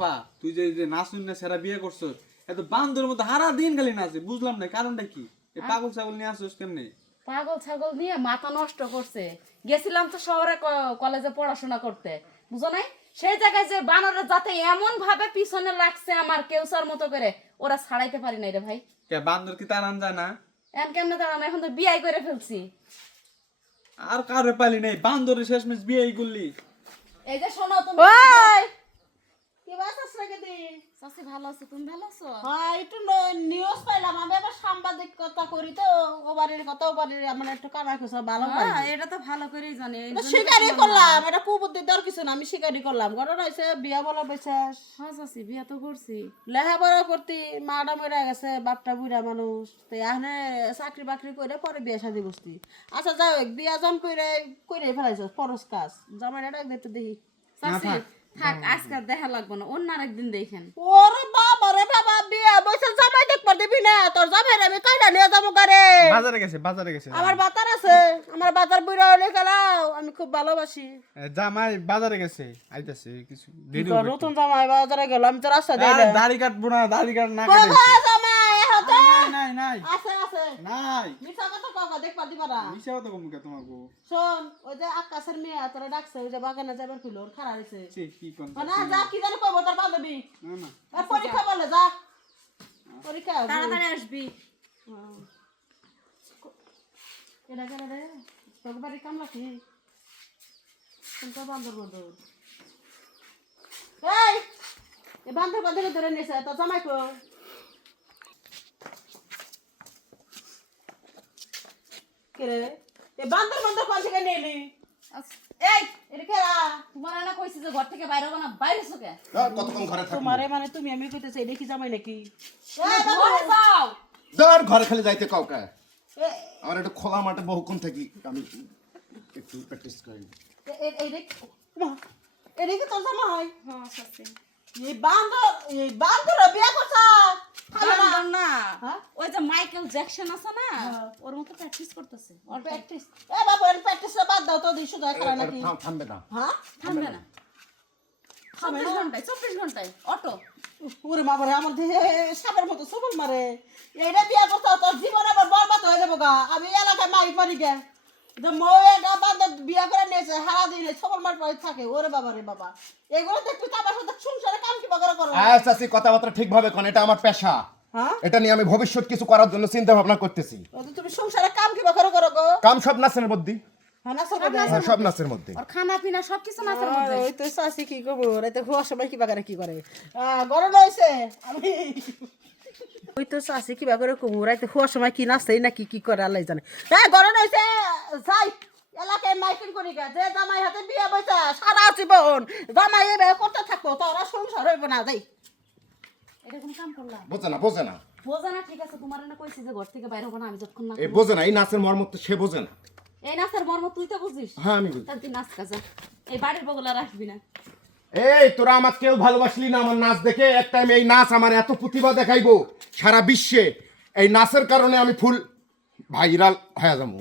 পা তুই যে নাচুন না সেরা বিয়ে করছস এত বান্দরের মতো সারা দিন খালি নাচে বুঝলাম না কারণটা কি এই পাগল ছাগল নিয়ে আসছস কেমনে? পাগল ছাগল নিয়ে মাথা নষ্ট করছে। গেছিলাম তো শহরে কলেজে পড়াশোনা করতে, বুঝো নাই? সেই জায়গায় যে বানরের যাতে এমন ভাবে পিছনে লাগছে আমার কেউসার মতো করে, ওরা ছাড়াইতে পারি নাই রে ভাই। কে বান্দর কি তাড়ান যায় না? এম কেমনে দাঁড়ানো, এখন তো বিয়াই করে ফেলছি। আর কারে পালি নাই বান্দরের শেষমেশ বিয়ে করলি। এই যে শোনো তুমি। ওই কি বাসস নাকি দি? চাচি ভালো আছো, তুমি ভালো আছো? হ্যাঁ একটু নিউজ পাইলাম, আমি আবার সাংবাদিকতা করি তো, ও বাড়ির কথা ও বাড়ির আমার একটু কানা কুসা ভালো পাই। হ্যাঁ, এটা তো ভালো করেই জানি। এই জন্য শিকারি করলাম, এটা কুবুদ্ধি দেওয়ার কিছু না, আমি শিকারি করলাম। ঘটনা হয়েছে বিয়া বলা বিশ্বাস হ্যাঁ চাচি, বিয়া তো করছি। লেখাপড়া করতি, মাটা মরে গেছে, বাপটা বুড়া মানুষ, তো এখানে চাকরি বাকরি করে পরে বিয়ে শাদি বসতি। আচ্ছা যাই হোক, বিয়া জন করে ফেলাইছ ফরজ কাজ, জামাইটা ডাক দেখতে দেখি। চাচি থাক, আজকাল দেখা লাগবে না, অন্য আরেকদিন দেখেন। ওরে বাবা রে বাবা, বিয়া বসে জামাই দেখবার দিবি না? তোর জামাই আমি কাইটা নিয়ে যাবো গারে। বাজারে গেছে আমার বাতার আছে, আমার বাতার বুড়া হলে গেলাও, আমি খুব ভালোবাসি। জামাই বাজারে গেছে আইতাছে কিছু দেরি তোর নতুন জামাই বাজারে গেল, আমি তো রাস্তা যাই না। দাড়ি কাটবো না দাড়ি কাট না বাবা জামাই হতে নাই নাই আছে আছে নাই মিছা কথা কাকা দেখবার দিবা না। মিশাও তো কমকে তোমাকে শোন, ওই যে আকাশের মেয়ে তোরা ডাকছে, ওই যে বাগানে যাবার ফিল ওর খারাপ হয়েছে। সে কি কোন না যা, কি জানি কইবো তোর বান্ধবী। না না আর পরীক্ষা বলে যা, পরীক্ষা হবে। তাড়াতাড়ি আসবি। এটা কেন রে, তোর বাড়ি কামলা কি কোনটা বান্দর বন্ধু? এই বান্দর বান্দরে ধরে নিয়েছে তো জামাই কো? কে রে এই বান্দর বান্দর কোন থেকে নিয়ে এলি? এই এটা কেরা? তোমার না কইছি যে ঘর থেকে বাইরে হবো না, বাইরে হইছো কে? কতক্ষণ ঘরে থাকবো? তোমারে মানে তুমি আমি কইতেছি দেখি জামাই নাকি? ঘরে যাও। ধর ঘরে খালি যাইতে কাউকে এ আমার একটু খোলা মাঠে বহুক্ষণ থাকি, আমি একটু প্র্যাকটিস করি। এটা কি তোর জামাই? হ্যাঁ চাচি। এই বান্দর বিয়া করছা? বান্দর না, হ্যাঁ? ওই যে মাইকেল জ্যাকসন আছে না, হ্যাঁ। ওর মতো প্র্যাকটিস করতেছে। ওর প্র্যাকটিস এ বাবা, ওর প্র্যাকটিসটা বাদ দাও তো, দিশু দয় করা নাকি? থামবে না। হ্যাঁ থামবে না। 24 ঘন্টায় অটো। ওরে মা বারে, আমার দেহে সাপের মতো সবল মারে। এইটা বিয়া করছো তোর জীবন আবার বরবাদ হয়ে যাবো গা। আমি এলাকায় মাইক মারি গে এটা বান্ধব বিয়া করে নিয়েছে, হারা দিনে সবল মার পরে থাকে। ওরে বাবা রে বাবা, এগুলো দেখবি তো আমার সাথে সংসারে কাম কি বাগরা করো? আচ্ছা আচ্ছা, কথাবার্তা ঠিকভাবে কোন, এটা আমার পেশা। হ্যাঁ এটা নিয়ে আমি ভবিষ্যৎ কিছু করার জন্য চিন্তা ভাবনা করতেছি। ও তো তুমি সংসারে কাম কি বাগরা করো গো? কাম সব নাচের মধ্যে। হ্যাঁ না সব সব নাচের মধ্যে। ওর খানা পিনা সবকিছু নাচের মধ্যে। ওই তো চাষি কি করবো, রাতে হওয়ার সময় কি বাগারে কি করে গরম হয়েছে। আমি ওই তো চাষি কি বাগারে কমু, রাতে হওয়ার সময় কি নাচতে নাকি কি করে আল্লাহ জানে। হ্যাঁ গরম হয়েছে, যাই এলাকায় মাইকিং করি গে, যে জামাই হাতে বিয়ে বসে সারা জীবন জামাই এভাবে করতে থাকবো, তোরা সংসার হইব না। যাই এটা কোন কাম করলাম? বোঝে না বোঝে না, বোঝা না, ঠিক আছে, তোমার না কইছি যে ঘর থেকে বাইরে হবো না, আমি যতক্ষণ না এই বোঝে না, এই নাচের মর্ম তো সে বোঝে না। এই নাচের মর্ম তুই তো বুঝিস। হ্যাঁ আমি বুঝি। তাহলে তুই নাচ কাজা, এই বাড়ির বগলা রাখবি না। এই তোরা আমার কেউ ভালোবাসলি না আমার নাচ দেখে। এক টাইম এই নাচ আমার এত প্রতিভা দেখাইবো সারা বিশ্বে, এই নাচের কারণে আমি ফুল ভাইরাল হয়ে যাবো।